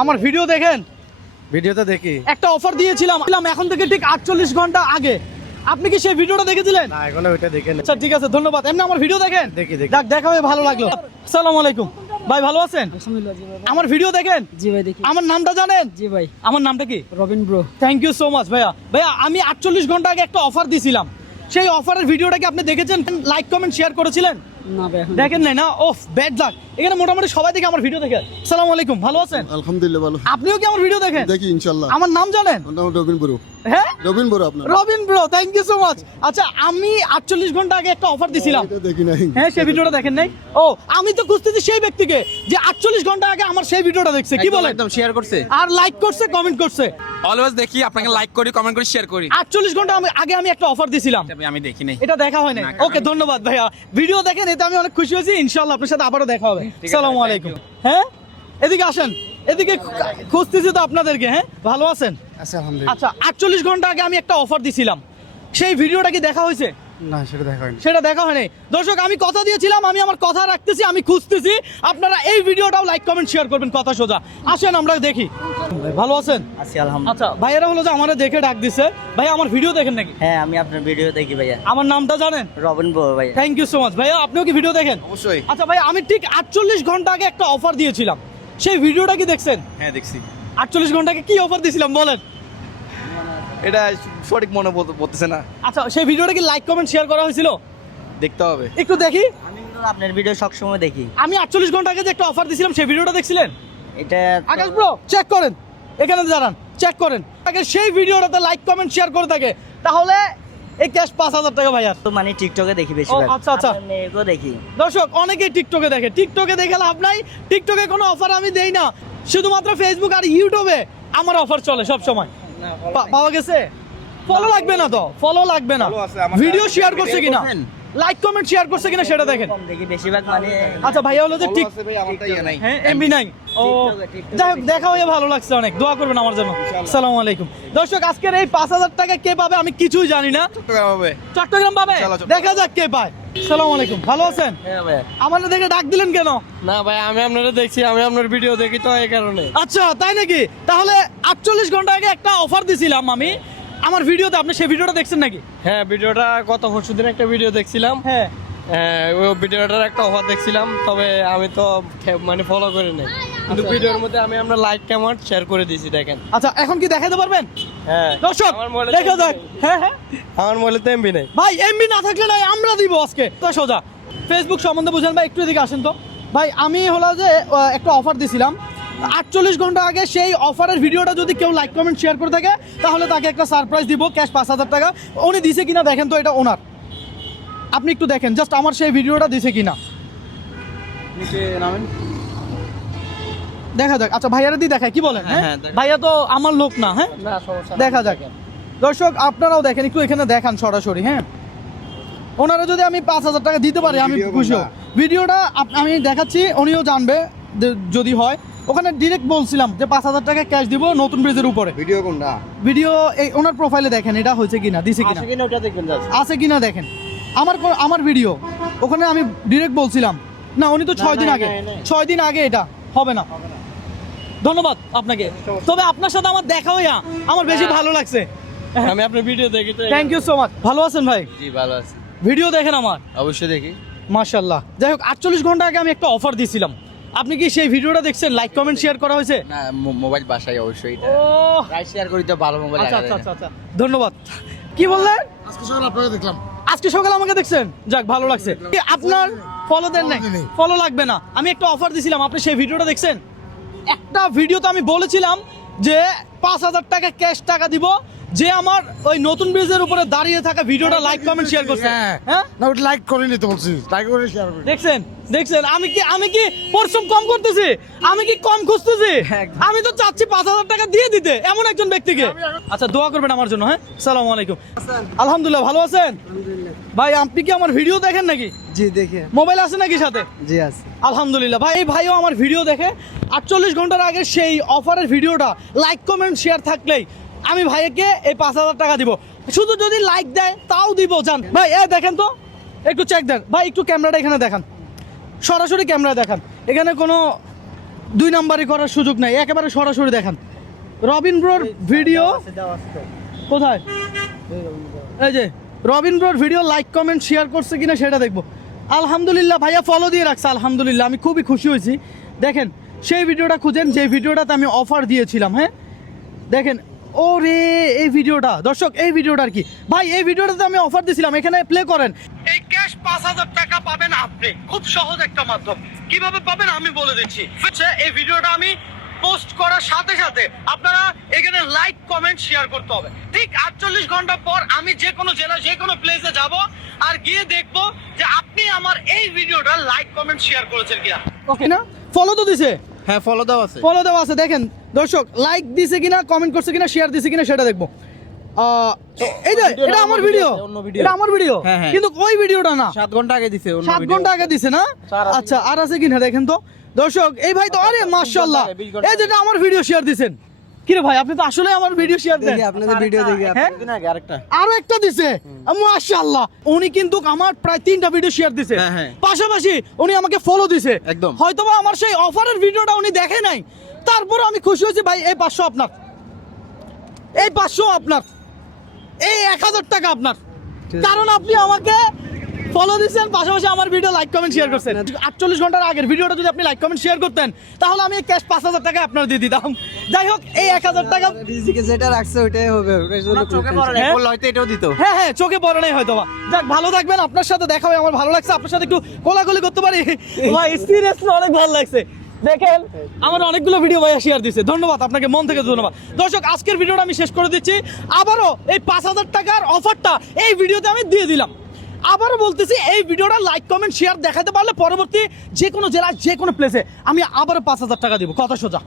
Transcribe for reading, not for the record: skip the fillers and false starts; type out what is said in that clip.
আমার ভিডিও দেখেন? ভিডিওতে দেখি। একটা অফার দিয়েছিলাম এখন থেকে ঠিক 48 ঘন্টা আগে। আপনি কি সেই ভিডিওটা দেখেছিলেন? না, এখনো ওইটা দেখেন। আচ্ছা ঠিক আছে, ধন্যবাদ। এমনি আমার ভিডিও দেখেন? দেখি। যাক, দেখা হয়ে ভালো লাগলো। আসসালামু আলাইকুম ভাই, ভালো আছেন? আলহামদুলিল্লাহ জি ভাই। আমার ভিডিও দেখেন? জি ভাই দেখি। আমার নামটা জানেন? জি ভাই। আমার নামটা কি? Robin bro. Thank you so much ভাইয়া। আমি 48 ঘন্টা আগে একটা অফার দিছিলাম, সেই অফারের ভিডিওটা কি আপনি দেখেছেন? লাইক কমেন্ট শেয়ার করেছিলেন? না ভাই এখন দেখেন নাই না? ওফ, ব্যাড লাক। এখানে মোটামুটি সবাই দেখে আমার ভিডিও দেখে। আসসালামু আলাইকুম, ভালো আছেন? আলহামদুলিল্লাহ ভালো। আপনিও কি আমার ভিডিও দেখেন? দেখি ইনশাআল্লাহ। আমার নাম জানেন? আমার নাম রবিন বড়ু। হ্যাঁ, রবিন বড়ু আপনার? Robin bro, thank you so much. আচ্ছা, আমি 48 ঘন্টা আগে একটা অফার দিছিলাম। এটা দেখি নাই। হ্যাঁ, সেই ভিডিওটা দেখেন নাই? ও, আমি তো খুঁজতেছি সেই ব্যক্তিকে যে 48 ঘন্টা আগে আমার সেই ভিডিওটা দেখছে। কি বলেন? একদম শেয়ার করছে, আর লাইক করছে, কমেন্ট করছে। অলওয়েজ দেখি, আপনাকে লাইক করি, কমেন্ট করি, শেয়ার করি। 48 ঘন্টা আগে আমি একটা অফার দিছিলাম, আমি দেখি নাই। এটা দেখা হয় না। ওকে, ধন্যবাদ ভাইয়া। ভিডিও দেখেন, এতে আমি অনেক খুশি হয়েছি। ইনশাআল্লাহ আপনার সাথে আবারও দেখা হবে। আসসালামু আলাইকুম। হ্যাঁ, এদিকে আসেন, এদিকে খুঁজতেছি তো আপনাদেরকে। হ্যাঁ, ভালো আছেন? আচ্ছা আলহামদুলিল্লাহ। আচ্ছা, 48 ঘন্টা আগে আমি একটা অফার দিছিলাম, সেই ভিডিওটা কি দেখা হয়েছে? না, সেটা দেখা হয়নি। সেটা দেখা হয়নি। দর্শক, আমি কথা দিয়েছিলাম, আমি আমার কথা রাখতেছি, আমি খুঁজতেছি। আপনারা এই ভিডিওটাও লাইক কমেন্ট শেয়ার করবেন, কথা সোজা। আসেন আমরা দেখি। ভালো আছেন? আছি আলহামদুলিল্লাহ। আচ্ছা, ভাইয়েরা হলো যে আমারে দেখে ডাক দিছে। ভাই, আমার ভিডিও দেখেন নাকি? হ্যাঁ, আমি আপনার ভিডিও দেখি ভাইয়া। আমার নামটা জানেন? রবিন ব্রো ভাইয়া। থ্যাংক ইউ সো মাচ ভাইয়া। আপনিও কি ভিডিও দেখেন? অবশ্যই। আচ্ছা ভাই, আমি ঠিক 48 ঘন্টা আগে একটা অফার দিয়েছিলাম, সেই ভিডিওটা কি দেখছেন? হ্যাঁ, দেখছি। 48 ঘন্টা আগে কি অফার দিয়েছিলাম বলেন? এটা সঠিক মনে পড়তেছে না। আচ্ছা, সেই ভিডিওটা কি লাইক কমেন্ট শেয়ার করা হয়েছিল? দেখতে হবে। একটু দেখি। আমি কিন্তু আপনার ভিডিও সবসময় দেখি। আমি 48 ঘন্টা আগে যে একটা অফার দিয়েছিলাম, সেই ভিডিওটা দেখছিলেন? এটা আকাশ ব্রো, চেক করেন, এখানে দাঁড়ান, চেক করেন। আগে সেই ভিডিওটাতে লাইক কমেন্ট শেয়ার করে থাকে, তাহলে এই ক্যাশ 5000 টাকা ভাইয়ার। তো মানে টিকটকে দেখি বেশি। ও, আচ্ছা, আচ্ছা। মেয়েকেও দেখি। দর্শক, অনেকেই টিকটকে দেখে। টিকটকে দেখে লাভ নাই, টিকটকে কোনো অফার আমি দেই না। শুধুমাত্র ফেসবুক আর ইউটিউবে আমার অফার চলে সব সময়। পাওয়া গেছে? ফলো লাগবে না তো, ফলো লাগবে না। ভিডিও শেয়ার করছে কিনা, লাইক কমেন্ট শেয়ার করছে কিনা সেটা দেখেন। কম দেখি বেশিরভাগ মানে। আচ্ছা ভাইয়া হলো যে ঠিক, ভাই, আমারটা ইয়ে নাই। হ্যাঁ, এমবি নাই। ও, যাই হোক, দেখা হয়ে ভালো লাগছে অনেক। দোয়া করবেন আমার জন্য। আসসালামু আলাইকুম। দর্শক, আজকের এই 5000 টাকা কে পাবে আমি কিছুই জানি না। চট্টগ্রাম হবে। চট্টগ্রাম পাবে? দেখা যাক কে পায়। আসসালামু আলাইকুম, ভালো আছেন? হ্যাঁ ভাইয়া। আমার দেখে ডাক দিলেন কেন? না ভাই, আমি আপনারা দেখছি, আমি আপনার ভিডিও দেখি তো এই কারণে। আচ্ছা, তাই নাকি? তাহলে 48 ঘন্টা আগে একটা অফার দিছিলাম আমি আমার ভিডিওতে, আপনি সেই ভিডিওটা দেখছেন নাকি? হ্যাঁ, ভিডিওটা গত পরশুদিন একটা ভিডিও দেখছিলাম। হ্যাঁ, ওই ভিডিওটার একটা অফার দেখছিলাম, তবে আমি তো মানে ফলো করে নাই। কিন্তু ভিডিওর মধ্যে আমি আপনার লাইক কমেন্ট শেয়ার করে দিয়েছি, দেখেন। আচ্ছা, এখন কি দেখাতে পারবেন? হ্যাঁ দর্শক, আমার মোবাইলে দেখা যাক। হ্যাঁ হ্যাঁ আমার মোবাইলে তো এমবি নেই। ভাই, এমবি না থাকলে নাই, আমরা দিব আজকে তো সোজা। ফেসবুক সম্বন্ধে বুঝেন ভাই, একটু এদিকে আসেন তো। ভাই, আমি হলো যে একটা অফার দিছিলাম 48 ঘন্টা আগে, সেই অফারের ভিডিওটা যদি কেউ লাইক কমেন্ট শেয়ার করে থাকে, তাহলে তাকে একটা সারপ্রাইজ দিব, ক্যাশ 5000 টাকা। উনি দিছে কিনা দেখেন তো, এটা ওনার। আপনি একটু দেখেন জাস্ট আমার সেই ভিডিওটা দিছে কিনা, দেখা যাক। আচ্ছা, ভাইয়ারা দিয়ে দেখায়, কি বলেন? হ্যাঁ, ভাইয়া তো আমার লোক না। হ্যাঁ, না সমস্যা, দেখা যাক। দর্শক, আপনারাও দেখেন, একটু এখানে দেখান সরাসরি। হ্যাঁ, ওনারা যদি আমি 5000 টাকা দিতে পারি আমি খুশি হব। ভিডিওটা আমি দেখাচ্ছি, উনিও জানবে যদি হয়। ওখানে ডিরেক্ট বলছিলাম যে 5000 টাকা ক্যাশ দিব নতুন ব্রিজের উপরে। ভিডিও কোনটা? ভিডিও এই ওনার প্রোফাইলে দেখেন, এটা হয়েছে কিনা, দিছে কিনা, ওটা দেখবেন আছে কিনা দেখেন। আমার ভিডিও ওখানে আমি ডিরেক্ট বলছিলাম না, উনি তো 6 দিন আগে, 6 দিন আগে, এটা হবে না। ধন্যবাদ আপনাকে। তবে আপনার সাথে আমার দেখা হইয়া আমার বেশি ভালো লাগছে। আমি আপনার ভিডিও দেখি তো। Thank you so much. ভালো আছেন ভাই? জি ভালো আছি। ভিডিও দেখেন আমার? অবশ্যই দেখি। মাশাআল্লাহ। যাই হোক, 48 ঘন্টা আগে আমি একটা অফার দিয়েছিলাম, আপনি কি সেই ভিডিওটা দেখছেন? লাইক কমেন্ট শেয়ার করা হয়েছে? না, মোবাইল বাসায় অবশ্যই। ও, রাইট শেয়ার করি তো ভালো মোবাইল। আচ্ছা আচ্ছা আচ্ছা, ধন্যবাদ। কি বললেন? আজকে সকালে আপনাকে দেখলাম। আজকে সকালে আমাকে দেখছেন? যাক, ভালো লাগছে। কি আপনার ফলো দেন নাই? ফলো লাগবে না। আমি একটা অফার দিছিলাম, আপনি সেই ভিডিওটা দেখছেন? একটা ভিডিওতে আমি বলেছিলাম যে 5000 টাকা ক্যাশ টাকা দিব যে আমার ওই নতুন ব্রিজের উপরে দাঁড়িয়ে থাকা ভিডিওটা লাইক কমেন্ট শেয়ার করছে। হ্যাঁ, না, ওটা লাইক করে নিতে বলছি, লাইক করে শেয়ার করে। দেখছেন দেখছেন আমি কি পরিশ্রম কম করতেছি? আমি কি কম খুঁজতেছি? আমি তো চাচ্ছি 5000 টাকা দিয়ে দিতে এমন একজন ব্যক্তিকে। আচ্ছা, দোয়া করবেন আমার জন্য। হ্যাঁ, আসসালামু আলাইকুম। আলহামদুলিল্লাহ, ভালো আছেন? ভাই, আপনি কি আমার ভিডিও দেখেন নাকি? জি দেখে। মোবাইল আছে নাকি সাথে? জি আছে। আলহামদুলিল্লাহ। ভাই, এই ভাইও আমার ভিডিও দেখে। 48 ঘন্টার আগে সেই অফারের ভিডিওটা লাইক কমেন্ট শেয়ার থাকলেই আমি ভাইকে এই 5000 টাকা দিব। শুধু যদি লাইক দেয় তাও দিব। জান ভাই, দেখেন তো, একটু চেক দেন ভাই, একটু ক্যামেরাটা এখানে দেখান, সরাসরি ক্যামেরা দেখান। এখানে কোনো দুই নাম্বারই করার সুযোগ নাই, একেবারে সরাসরি দেখান রবিন ব্রোর ভিডিও কোথায়, এই যে রবিন ব্রোর ভিডিও লাইক কমেন্ট শেয়ার করছে কিনা সেটা দেখবো। আলহামদুলিল্লাহ ভাইয়া ফলো দিয়ে রাখছে, আলহামদুলিল্লাহ আমি খুবই খুশি হয়েছি। দেখেন সেই ভিডিওটা খুঁজেন যে ভিডিওটাতে আমি অফার দিয়েছিলাম। হ্যাঁ দেখেন, ও রে এই ভিডিওটা দর্শক, এই ভিডিওটা আর কি ভাই, এই ভিডিওটাতে আমি অফার দিয়েছিলাম, এখানে প্লে করেন। এই ক্যাশ 5,000 টাকা পাবেন আপনি, খুব সহজ একটা মাধ্যম। কিভাবে পাবেন আমি বলে দিচ্ছি। আচ্ছা, এই ভিডিওটা আমি পোস্ট করার সাথে সাথে আপনারা এখানে লাইক কমেন্ট শেয়ার করতে হবে। ঠিক 48 ঘন্টা পর আমি যে কোনো জেলায় যে কোনো প্লেসে যাব আর গিয়ে দেখব যে আপনি আমার এই ভিডিওটা লাইক কমেন্ট শেয়ার করেছেন কিনা। ওকে না, ফলো তো দিছে, হ্যাঁ ফলো দেওয়া আছে। ফলো দেওয়া আছে। দেখেন দর্শক, লাইক দিছে কিনা, কমেন্ট করছে কিনা, শেয়ার দিছে কিনা সেটা দেখবো। এই যে এটা আমার ভিডিও, এটা আমার ভিডিও, হ্যাঁ, হ্যাঁ। কিন্তু ওই ভিডিওটা না, 7 ঘন্টা আগে দিছে 7 ঘন্টা আগে দিছে না। আচ্ছা, আর আছে কিনা দেখেন তো দর্শক। এই ভাই তো আরে মাশাআল্লাহ, এই যেটা আমার ভিডিও শেয়ার দিছেন। কি রে ভাই, আপনি তো আসলে আমার ভিডিও শেয়ার দেন। আপনাদের ভিডিও দেখি হ্যাঁ? আরেকটা আরো একটা দিছে, মাশাআল্লাহ। উনি কিন্তু আমার প্রায় 3টা ভিডিও শেয়ার দিছে, হ্যাঁ, হ্যাঁ। পাশাপাশি উনি আমাকে ফলো দিছে। একদম। হয়তোবা আমার সেই অফারের ভিডিওটা উনি দেখে নাই, তারপর আমি খুশি হয়েছি। ভাই এই 500 আপনার, এই 500 আপনার, এই 1000 টাকা আপনার, কারণ আপনি আমাকে ফলো দিচ্ছেন, পাশাপাশি আমার ভিডিও লাইক কমেন্ট শেয়ার করছেন। 48 ঘন্টার আগের ভিডিওটা যদি আপনি লাইক কমেন্ট শেয়ার করতেন, তাহলে আমি এই ক্যাশ 5,000 টাকা আপনার দিয়ে দিতাম। যাই হোক, এই 1000 টাকা রিজিকে যেটা রাখছে ওইটাই হবে, ওটার জন্য হ্যাঁ? বললে হয়তো এটাও দিত। হ্যাঁ হ্যাঁ, চোখে পড়ে নাই হয়তো বা। যাক, ভালো থাকবেন, আপনার সাথে দেখা হয় আমার ভালো লাগছে, আপনার সাথে একটু কোলাকুলি করতে পারি ভাই, সিরিয়াসলি অনেক ভালো লাগছে। দেখেন আমার অনেকগুলো ভিডিও ভাইয়া শেয়ার দিচ্ছে, ধন্যবাদ আপনাকে, মন থেকে ধন্যবাদ। দর্শক, আজকের ভিডিওটা আমি শেষ করে দিচ্ছি। আবারও এই 5,000 টাকার অফারটা এই ভিডিওতে আমি দিয়ে দিলাম। আবারও বলতেছি, এই ভিডিওটা লাইক কমেন্ট শেয়ার দেখাতে পারলে পরবর্তী যে কোনো জেলায় যে কোনো প্লেসে আমি আবারও 5,000 টাকা দিব, কথা সোজা।